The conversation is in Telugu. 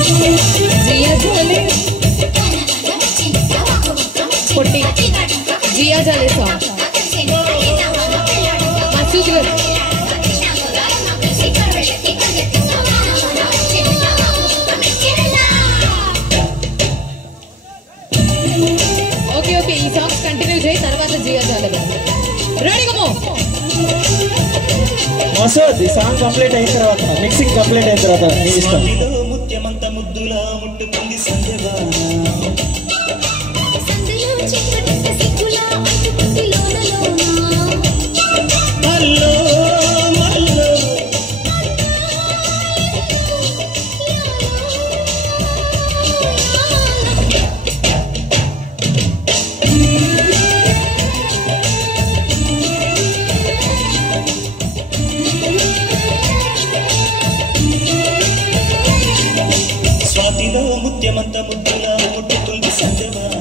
जिया जाले పొట్టి జియా జాలే సాంగ్ మసూద్ గారు ఓకే ఓకే ఈ సాంగ్స్ కంటిన్యూ చేయి తర్వాత జియా జాలే రెడీ కమో మసూద్ ఈ సాంగ్ కంప్లీట్ అయిన తర్వాత మిక్సింగ్ కంప్లీట్ అయిన తర్వాత నీ ఇష్టం ముత్యమంత ముద్దులా ముట్టుకుంది సంధ్యవాన స్వాతిలో ముత్యమంత ముద్దులా ముట్టుకుంది సంధ్యవాన